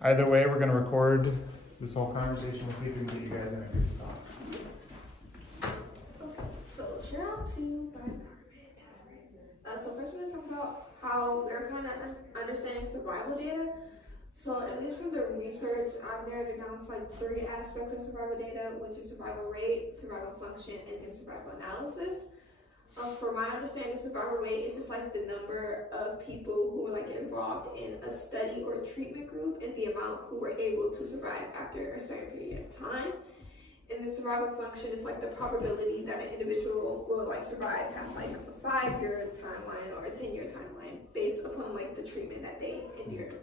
Either way, we're going to record this whole conversation. We'll see if we can get you guys in a good spot. Okay, so Shareout 2 by so first we're going to talk about how we're kind of understanding survival data. So at least from the research, I've narrowed it down to like 3 aspects of survival data, which is survival rate, survival function, and then survival analysis. For my understanding, survival rate is just like the number of people who were like involved in a study or treatment group and the amount who were able to survive after a certain period of time. And the survival function is like the probability that an individual will like survive past like a 5-year timeline or a 10-year timeline based upon like the treatment that they endured.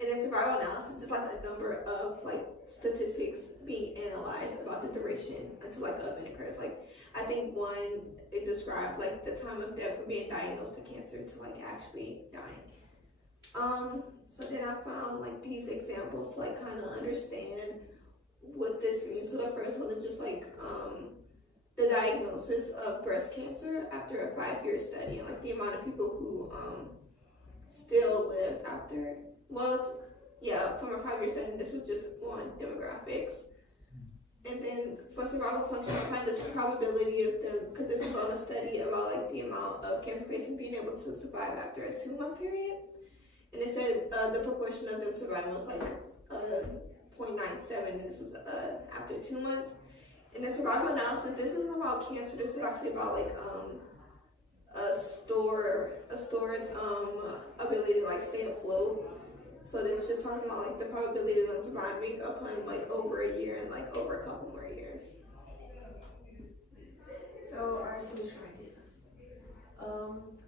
And then survival analysis is like a number of like statistics being analyzed about the duration until like an event occurs. Like I think one, it described like the time of death from being diagnosed with cancer to like actually dying. So then I found like these examples to like kind of understand what this means. So the first one is just like the diagnosis of breast cancer after a 5-year study, and like the amount of people who still lives after. Well, yeah, from a 5-year study, this was just on demographics. And then for survival function, I find this probability of them, because this was on a study about like the amount of cancer patients being able to survive after a 2-month period. And it said the proportion of them surviving was like 0.97, and this was after 2 months. And the survival analysis, this isn't about cancer, this is actually about like a store's ability to like stay afloat. So this is just talking about like the probability of them surviving upon like over a year and like over a couple more years. So our research idea.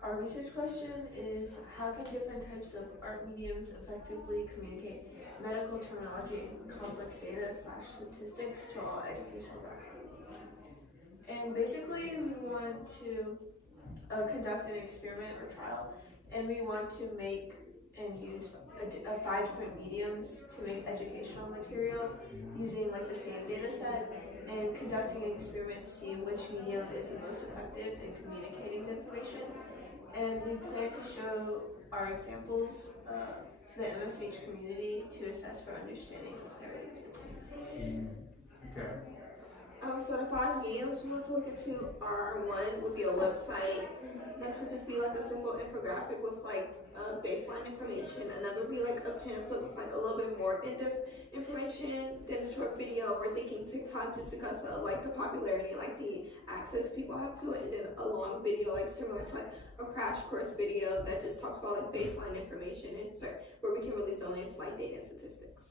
Our research question is, how can different types of art mediums effectively communicate medical terminology and complex data / statistics to all educational backgrounds? And basically we want to conduct an experiment or trial, and we want to make and use 5 different mediums to make educational material using like the same data set, and conducting an experiment to see which medium is the most effective in communicating the information. And we plan to show our examples to the MSH community to assess for understanding and clarity of the data. Okay. So the 5 mediums we want to look into are, one would be a website. Next would just be like a simple infographic with like baseline information. Another would be like a pamphlet with like a little bit more in-depth information. Then a short video. We're thinking TikTok just because of like the popularity, like the access people have to it. And then a long video like similar to like a crash course video that just talks about like baseline information and where we can really zone into like data and statistics.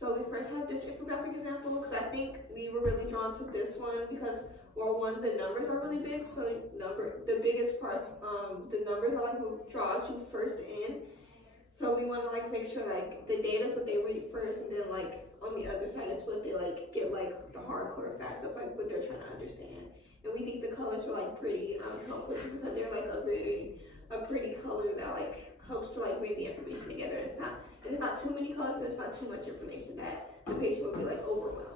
So we first have this infographic example because I think we were really drawn to this one because, well, one, the numbers are really big. So the biggest parts, the numbers are like what draws you first in. So we want to like make sure like the data is what they read first, and then like on the other side is what they like get like the hardcore facts of like what they're trying to understand. And we think the colors are like pretty helpful because they're like a pretty color that like helps to like bring the information together. It's not too many colors, and it's not too much information that the patient would be like overwhelmed.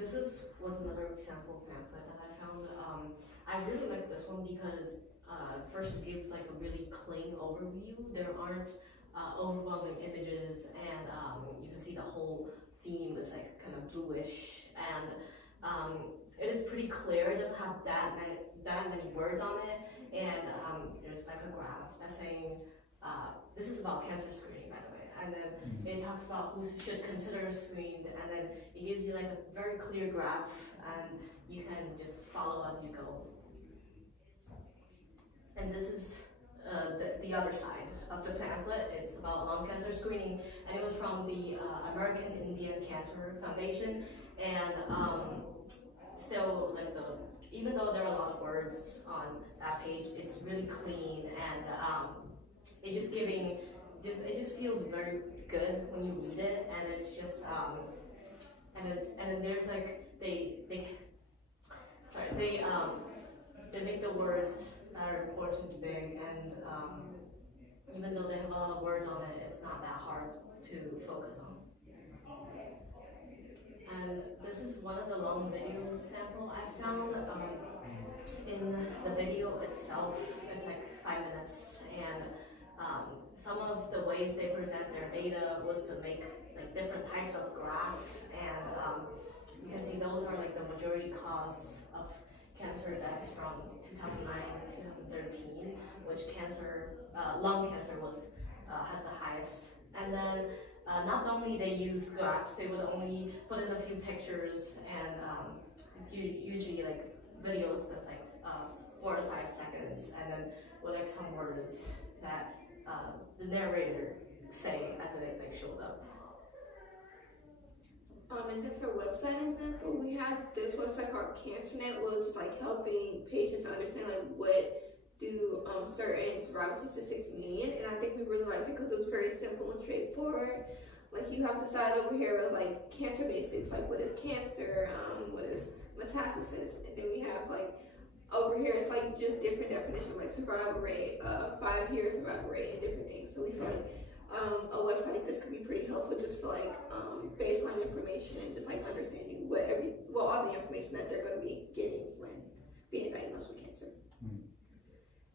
This was another example pamphlet that I found. I really like this one because first it gives like a really clean overview. There aren't overwhelming images, and you can see the whole theme is like kind of bluish, and it is pretty clear. It doesn't have that many words on it, and there's like a graph that's saying this is about cancer screening, by the way, and then it talks about who should consider screened, and then it gives you like a very clear graph, and you can just follow as you go. And this is the other side of the pamphlet. It's about lung cancer screening, and it was from the American Indian Cancer Foundation. And still, like even though there are a lot of words on that page, it's really clean, and it just feels very good when you read it. And it's just and then there's like they make the words that are important big, and even though they have a lot of words on it, it's not that hard to focus on. And this is one of the long videos sample I found. In the video itself, it's like 5 minutes, and of the ways they present their data was to make like different types of graph, and you can see those are like the majority cause of cancer deaths from 2009 to 2013, which lung cancer has the highest. And then not only they use graphs, they would only put in a few pictures, and it's usually like videos that's like 4 to 5 seconds, and then with like some words that the narrator say as it like shows up. And then for website example, we had this website called CancerNet, which was just like helping patients understand like what do certain survival statistics mean. And I think we really liked it because it was very simple and straightforward. Like you have the side over here with like cancer basics, like what is cancer, what is metastasis, and then we have like over here it's like just different definitions like survival rate, 5-year survival rate, and different things. So we feel like a website like this could be pretty helpful just for like baseline information and just like understanding all the information that they're going to be getting when being diagnosed with cancer.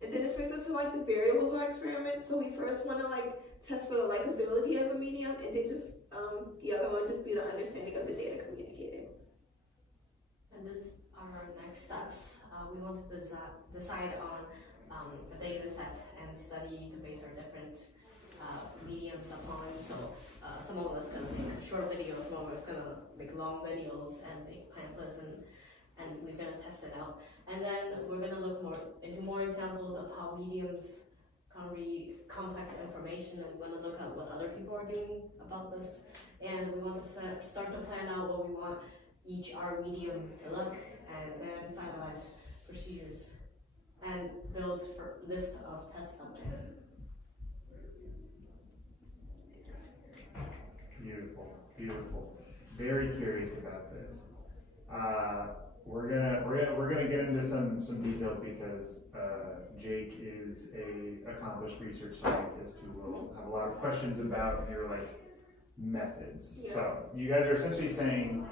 And then this brings us to like the variables of our experiment. So we first want to like test for the likability of a medium, and then just the other one just be the understanding of the data communicated. And these are our next steps. We want to decide on a data set and study to base our different mediums upon. So some of us gonna make short videos, some of us gonna make long videos and make pamphlets, and we're gonna test it out. And then we're gonna look into more examples of how mediums can read complex information, and we're gonna look at what other people are doing about this. And we want to start to plan out what we want each R medium to look, and then finalize procedures and build for list of test subjects. Beautiful, beautiful. Very curious about this. We're gonna get into some details because Jake is a accomplished research scientist who will have a lot of questions about your like methods. Yeah. So you guys are essentially saying,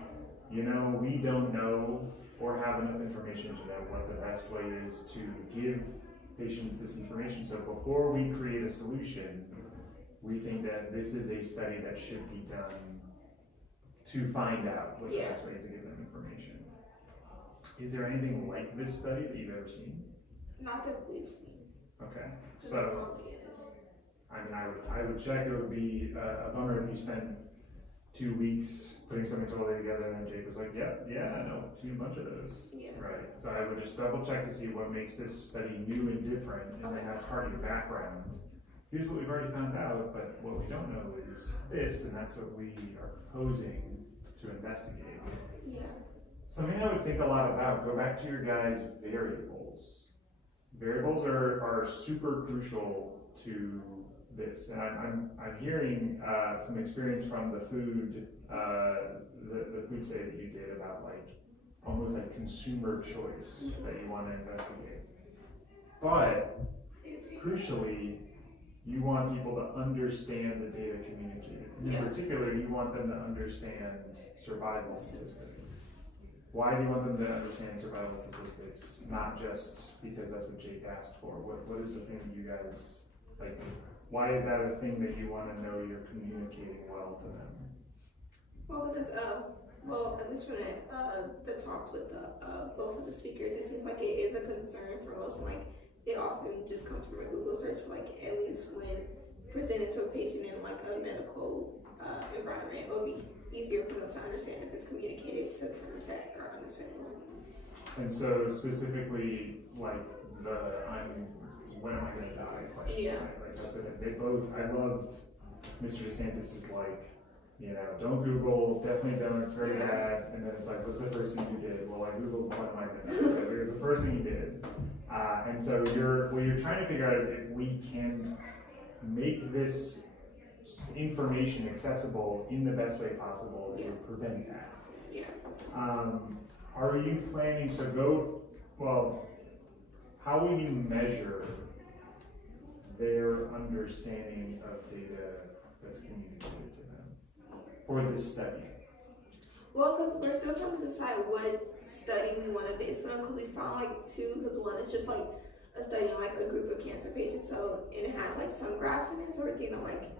you know, we don't know or have enough information to know what the best way is to give patients this information. So before we create a solution, we think that this is a study that should be done to find out what the best way is to give them information. Is there anything like this study that you've ever seen? Not that we've seen. Okay, so I mean, I would check. It would be a bummer if you spent 2 weeks putting something totally together, and then Jake was like, yeah, no, seen a bunch of those. Yeah. Right. So I would just double check to see what makes this study new and different, and then that's part of your background. Here's what we've already found out, but what we don't know is this, and that's what we are proposing to investigate. Yeah. Something I would think a lot about, go back to your guys' variables. Variables are super crucial to this, and I'm hearing some experience from the food study that you did about like almost like consumer choice that you want to investigate. But crucially, you want people to understand the data communicated. In particular, you want them to understand survival statistics. Why do you want them to understand survival statistics? Not just because that's what Jake asked for. What is the thing that you guys like? Why is that a thing that you want to know you're communicating well to them? Well, because at least from the talks with both of the speakers, it seems like it is a concern for most. Like it often just comes from a Google search. Like at least when presented to a patient in like a medical environment, it will be easier for them to understand if it's communicated to terms that are understandable. And so specifically, like when am I going to die question. Yeah. Right? Like so they both. I loved Mr. DeSantis is like, you know, don't Google, definitely don't, it's very bad. And then it's like, what's the first thing you did? Well, I Googled, what am I going to do? It was the first thing you did. And so what you're trying to figure out is if we can make this information accessible in the best way possible to prevent that. Yeah. Are you planning how will you measure their understanding of data that's communicated to them for this study? Well, because we're still trying to decide what study we want to base it on, because we found like two, because one is just like a study on like a group of cancer patients, so and it has like some graphs in it, so we're thinking of like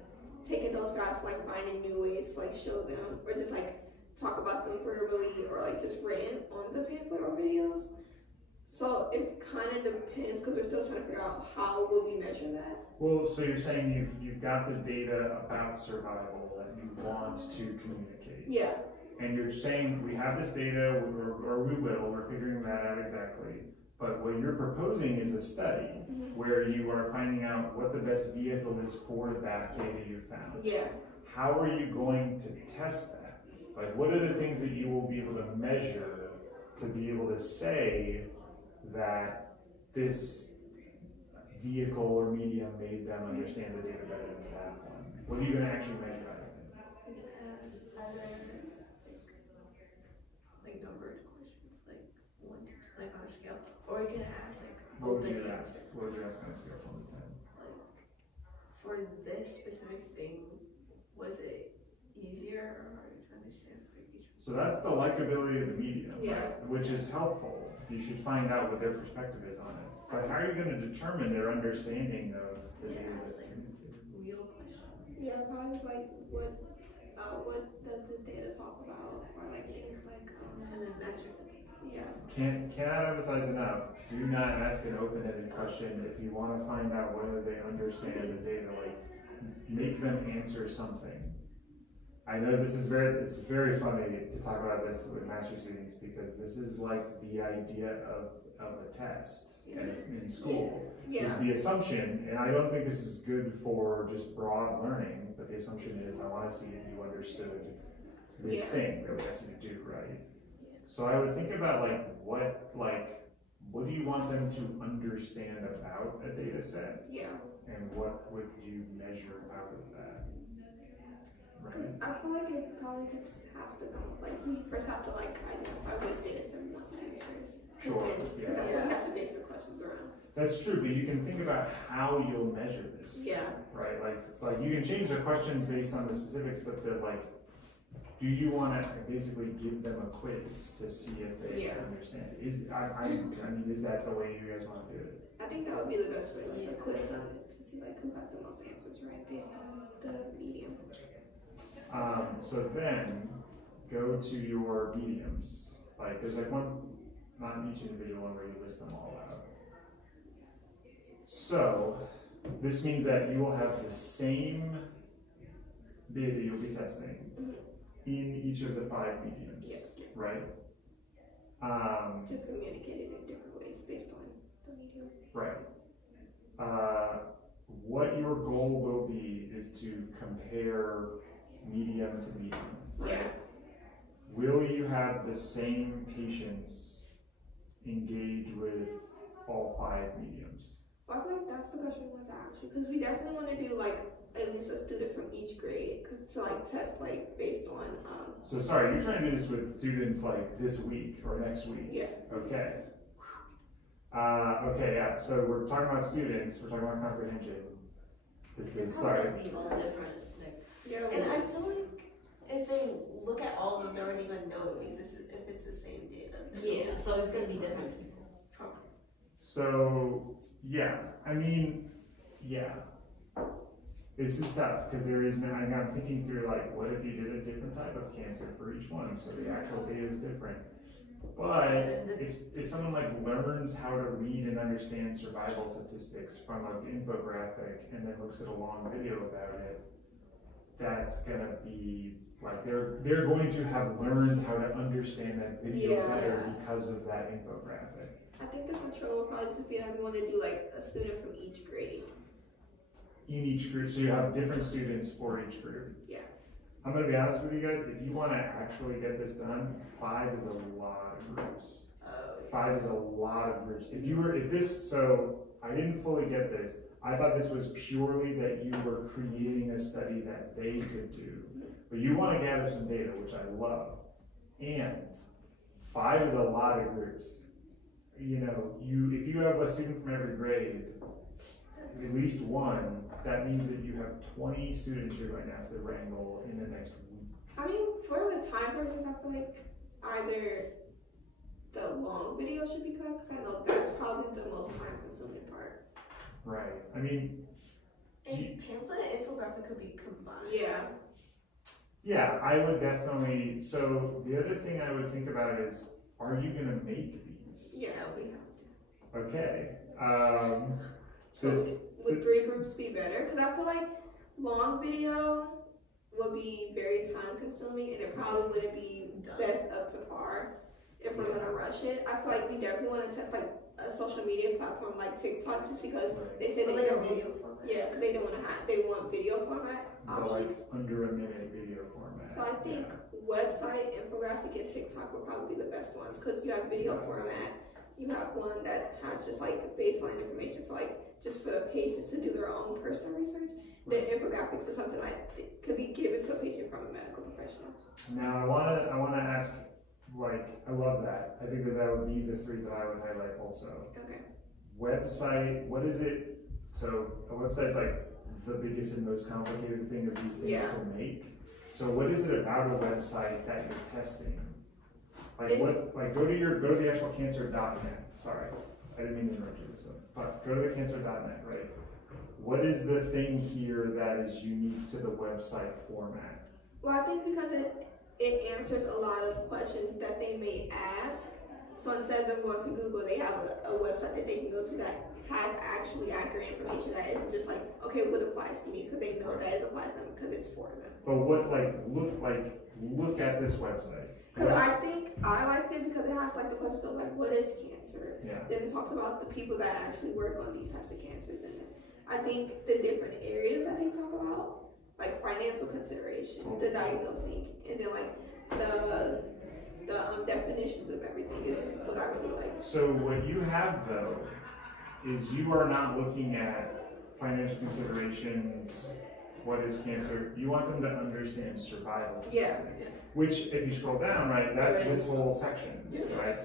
taking those guys, like finding new ways to like show them, or just like talk about them verbally, or like just written on the pamphlet or videos. So it kind of depends, because we're still trying to figure out how will we measure that. Well, so you're saying you've got the data about survival that you want to communicate. Yeah. And you're saying we have this data, or we will, we're figuring that out exactly. But what you're proposing is a study where you are finding out what the best vehicle is for that data you found. Yeah. How are you going to test that? Like, what are the things that you will be able to measure to be able to say that this vehicle or medium made them understand the data better than that one? What are you going to actually measure out of it? It has either like numbered questions, like one, like on a scale, or you can ask like What would open you yes. ask? What would you ask on a scale from 1 to 10? Like for this specific thing, was it easier or harder to understand for each one? So that's the likability of the medium, Yeah. right? Which is helpful. You should find out what their perspective is on it. But how are you going to determine their understanding of the data that's communicated? Real question. Yeah, probably like what does this data talk about, or like things like And then measurements. yeah. Cannot emphasize enough. Do not ask an open-ended question if you want to find out whether they understand the data. Like, make them answer something. I know it's very funny to talk about this with master's students, because this is like the idea of a test in school. Yeah. Is the assumption, and I don't think this is good for just broad learning, but the assumption is I want to see if you understood this thing that we asked you to do, right? So I would think about what do you want them to understand about a data set, Yeah. and what would you measure out of that? Right? I feel like it probably just has to go. Like we first have to like identify which data set we want to use first. Sure. Because that's what we have to base the questions around. That's true, but you can think about how you'll measure this. Yeah. Right? Like you can change the questions based on the specifics, but do you want to basically give them a quiz to see if they understand? Is that the way you guys want to do it? I think that would be the best way, like a quiz done to see like who got the most answers right based on the medium. So then go to your mediums. Like there's like one, not each individual one where you list them all out. So this means that you will have the same data you'll be testing in each of the 5 mediums, right? Just communicated in different ways based on the medium. Right. What your goal will be is to compare medium to medium, right? Yeah. Will you have the same patients engage with all 5 mediums? Well, I feel like that's the question we want to ask you, because we definitely want to do like at least a student from each grade, because to like test like based on So sorry, you're trying to do this with students like this week or next week? Yeah. Okay. Okay, yeah. So we're talking about students. We're talking about comprehension. This is sorry. Be all different. Like, And I feel like if they look at all of them, they already even know at least if it's the same data. yeah, so it's gonna be different people. So yeah, I mean, yeah. This is tough because there is no. I'm thinking through like, what if you did a different type of cancer for each one, so the actual data is different. But if someone like learns how to read and understand survival statistics from an infographic and then looks at a long video about it, that's gonna be like they're going to have learned how to understand that video better because of that infographic. I think the control would probably just be that we want to do like a student from each grade. In each group, so you have different students for each group. Yeah. I'm gonna be honest with you guys, if you wanna actually get this done, 5 is a lot of groups. 5 is a lot of groups. So I didn't fully get this. I thought this was purely that you were creating a study that they could do. But you wanna gather some data, which I love. And 5 is a lot of groups. You know, if you have a student from every grade, at least one, that means that you have 20 students you're going to have to wrangle in the next week. I mean, for the time versus, I feel like either the long video should be cut, because I know that's probably the most time consuming part. Right. I mean, in pamphlet infographics, Yeah, I would definitely. So the other thing I would think about is, are you gonna make these? Yeah, we have to. Okay. So This, would 3 groups be better? Because I feel like long video would be very time consuming and it probably wouldn't be best up to par if we're gonna rush it. I feel like we definitely want to test like a social media platform like TikTok just because they say they like a don't. video format. Yeah, because they don't want to have. They want video format but options. like under a minute video format. So I think website, infographic, and TikTok would probably be the best ones because you have video format. You have one that has just like baseline information for like just for the patients to do their own personal research. Then infographics is something like could be given to a patient from a medical professional. Now I wanna ask, like, I love that. I think that would be the 3 that I would highlight also. Okay. Website, what is it? So a website's like the biggest and most complicated thing of these things to make. So what is it about a website that you're testing? Like go to the actual cancer.net. Sorry, I didn't mean to interrupt you, but go to the cancer.net, right? What is the thing here that is unique to the website format? Well, I think because it answers a lot of questions that they may ask. So instead of them going to Google, they have a website that they can go to that has actually accurate information that isn't just like, okay, what applies to me? Because they know that it applies to them because it's for them. But what, look at this website. Because I think I liked it because it has like the question of like, what is cancer? Yeah. Then it talks about the people that actually work on these types of cancers. And I think the different areas that they talk about, like financial consideration, the diagnosing, and then like the definitions of everything is what I really like. So what you have though is you are not looking at financial considerations, what is cancer. You want them to understand survival statistics. Yeah. Which, if you scroll down, right, that's this whole section, right?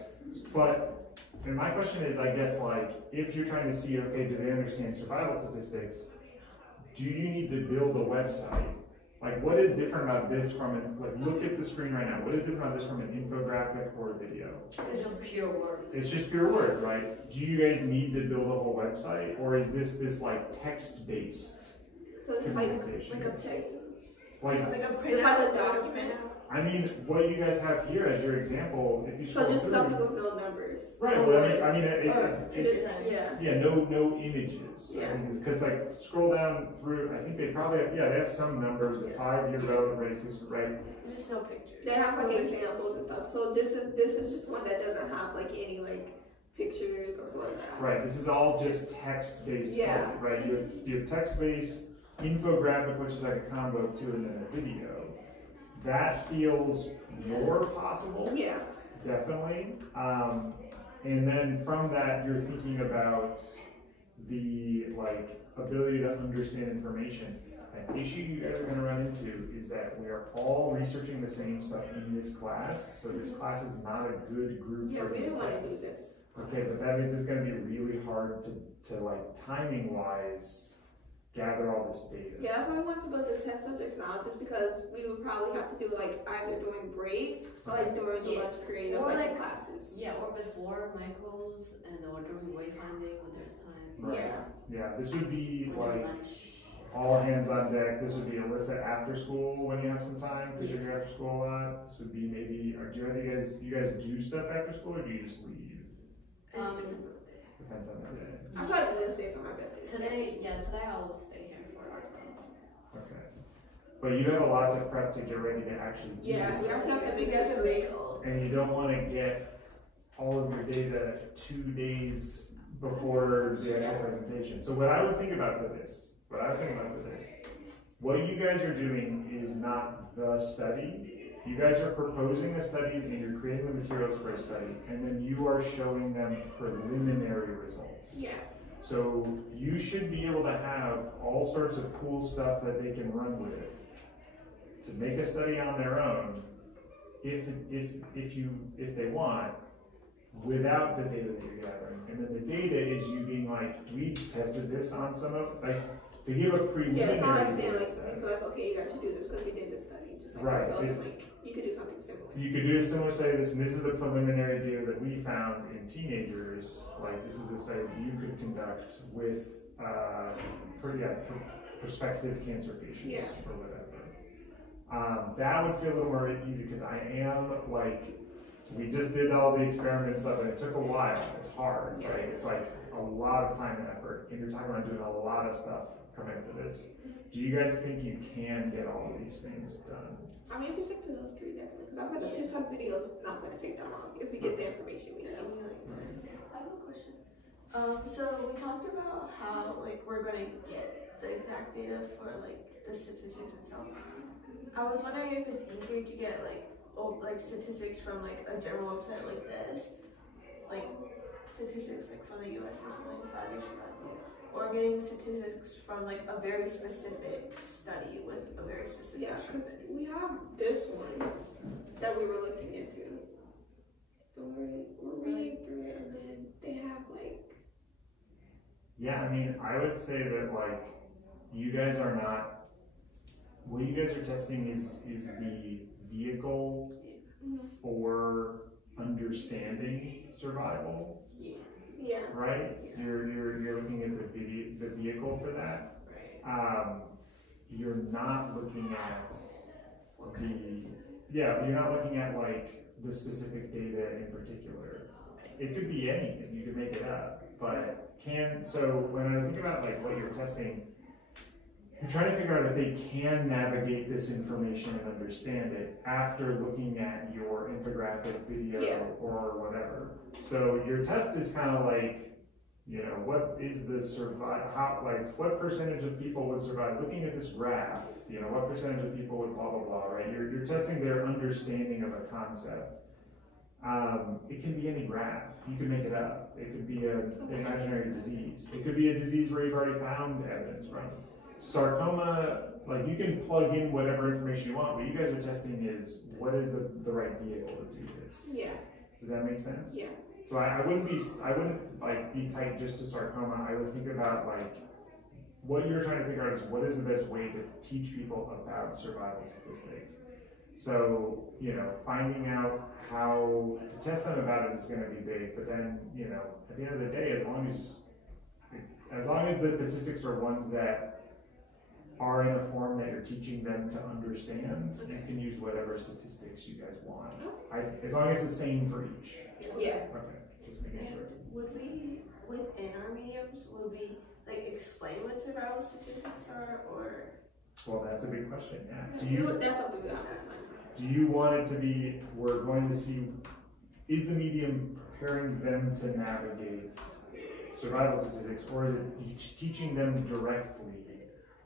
But, and my question is, I guess, like, if you're trying to see, okay, do they understand survival statistics? Do you need to build a website? Like, what is different about this from an, like, look at the screen right now. What is different about this from an infographic or a video? It's just pure words. It's just pure words, right? Do you guys need to build a whole website, or is this like text-based So it's communication? like a text, Like a just like a document. I mean, what you guys have here as your example, if you So scroll just through, something with no numbers. right? Well, I mean, Yeah. no images. Yeah. Because like scroll down through, I think they probably have, they have some numbers, the 5-year road races, right? Just no pictures. They have like examples and stuff. So this is just one that doesn't have like any like pictures or photographs. Right. This is all just text-based. Yeah. Right. You have text-based, infographic, which is like a combo too, and then a video. That feels more possible. Yeah. Definitely. And then from that, you're thinking about the ability to understand information. An issue you guys are going to run into is that we are all researching the same stuff in this class, so this class is not a good group for We you didn't want to do test. this. Okay, but that means it's going to be really hard to timing wise gather all this data. Yeah, that's why we want to build the test subjects now, just because we would probably have to do like either during breaks or like during the lunch period of Or like like- the classes. Yeah, or before micros and or during wayfinding when there's time. Right. Yeah, this would be When like there's lunch. all hands on deck. This would be Alyssa after school when you have some time because you're after school a lot. This would be maybe, or do you guys do stuff after school or do you just leave? Depends on the day. I feel like Wednesdays are my best days. Today I will stay here for art club. Okay. But you have a lot to prep to get ready to actually do Yeah, this. we also have to We make got it to make all. And you don't want to get all of your data 2 days before the actual presentation. So what I would think about for this, what you guys are doing is not the study. You guys are proposing a study and you're creating the materials for a study, and then you are showing them preliminary results. Yeah. So you should be able to have all sorts of cool stuff that they can run with to make a study on their own, if they want, without the data that you're gathering. And then the data is you being like, we tested this on some of, to give a preliminary. Yeah, it's not like saying data like, set. we feel like, okay, you guys should do this because we did this study. Just like, Right. well, it's like, you could do something similar. You could do a similar study to this, and this is the preliminary data that we found in teenagers. Like, this is a study that you could conduct with prospective cancer patients or whatever. That would feel a little more easy because I am like, we just did all the experiment stuff and it took a while. It's hard, right? It's like a lot of time and effort, and you're talking about doing a lot of stuff coming into this. Do you guys think you can get all of these things done? I mean, if we stick to those three, definitely. Because I feel like the TikTok video is not going to take that long if we get the information we need. I have a question. So we talked about how like we're gonna get the exact data for like the statistics itself. I was wondering if it's easier to get like statistics from like a general website like this, like statistics like from the U.S. or something, 5 years survival, or getting statistics from like a very specific study with a very specific. Yeah, because we have this one that we were looking into. We're reading through it, and then they have like. Yeah, I mean, I would say that like you guys are not. What you guys are testing is the vehicle for understanding survival. Yeah. Right. You're looking at the vehicle for that. You're not looking at you're not looking at like the specific data in particular. It could be anything. You could make it up, but so when I think about like what you're testing, you're trying to figure out if they can navigate this information and understand it after looking at your infographic video or whatever. So your test is kind of like, what is the what percentage of people would survive? Looking at this graph, what percentage of people would blah, blah, blah, right? You're testing their understanding of a concept. It can be any graph. You could make it up. It could be an imaginary disease. It could be a disease where you've already found evidence from. Sarcoma, like you can plug in whatever information you want. What you guys are testing is what is the right vehicle to do this. Yeah. Does that make sense? Yeah. So I wouldn't like be tight just to sarcoma. I would think about like what you're trying to figure out is what is the best way to teach people about survival statistics. So, finding out how to test them about it is going to be big, but then, at the end of the day, as long as the statistics are ones that are in a form that you're teaching them to understand, you can use whatever statistics you guys want. As long as it's the same for each. Yeah. Okay, just making sure. Would we, within our mediums, like explain what survival statistics are, or? Well, that's a big question, yeah. That's something we have to explain. Do you want it to be, we're going to see, is the medium preparing them to navigate survival statistics, or is it teaching them directly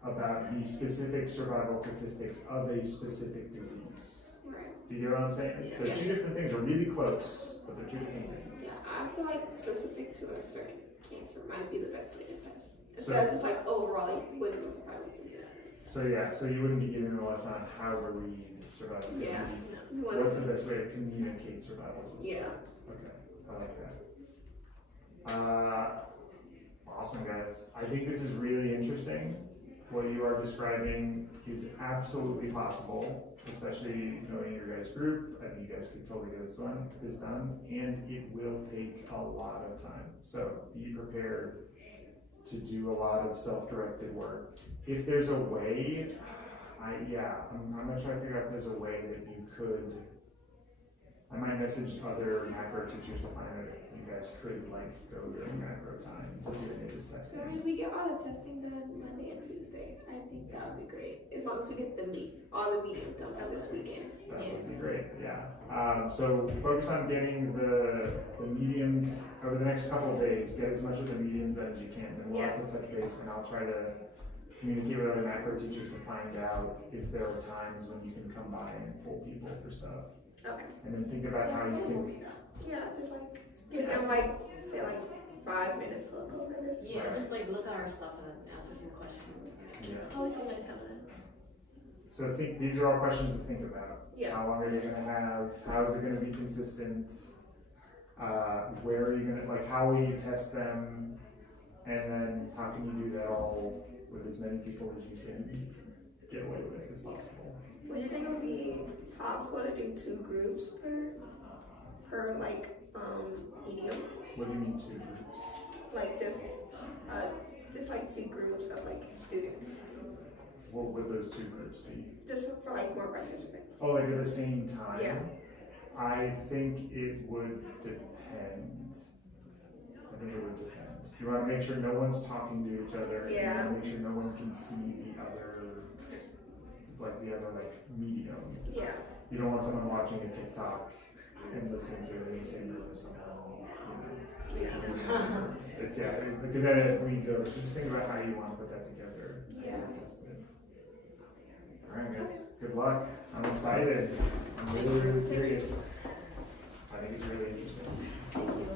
about the specific survival statistics of a specific disease? Right. Do you get what I'm saying? Yeah. They're two different things, they're really close, but they're two different things. Yeah, I feel like specific to a certain cancer might be the best way to test. So, Instead of just like overall, like what is the survival statistics? So you wouldn't be giving a lesson on how to read survival. Yeah. What's the best way to communicate survival statistics? Yeah. Okay, I like that. Awesome, guys. I think this is really interesting. What you are describing is absolutely possible, especially knowing your guys' group. I think you guys could totally get this done, and it will take a lot of time. So be prepared to do a lot of self-directed work. If there's a way, I'm gonna try to figure out if there's a way that you could. I might message other macro teachers to find out if you guys could go during macro time to do any of this testing. So if we get all the testing done Monday and Tuesday, I think that would be great. As long as we get all the mediums done by this weekend. That would be great, yeah. So focus on getting the mediums over the next couple of days. Get as much of the mediums done as you can, and we'll have to touch base, and I'll try to communicate with other macro teachers to find out if there are times when you can come by and pull people for stuff. Okay. And then think about how you can. Yeah, just give them say 5 minutes to look over this. Yeah, just look at our stuff and answer some questions. Yeah. Probably take like 10 minutes. So these are all questions to think about. Yeah. How long are you gonna have? How is it gonna be consistent? Where are you gonna how will you test them? And then how can you do that all with as many people as you can get away with as possible? Do you think it would be possible to do 2 groups per medium? What do you mean 2 groups? Just 2 groups of students. what would those two groups be? Just for like more participants. Oh, like at the same time? Yeah. I think it would depend. I think it would depend. You want to make sure no one's talking to each other. Yeah. You want to make sure no one can see the other, medium. Yeah. You don't want someone watching a TikTok and listening to it in the same room as someone. It's because then it bleeds over. So just think about how you want to put that together. Yeah. All right, guys. Good luck. I'm excited. I'm really, really curious. I think it's really interesting. Thank you.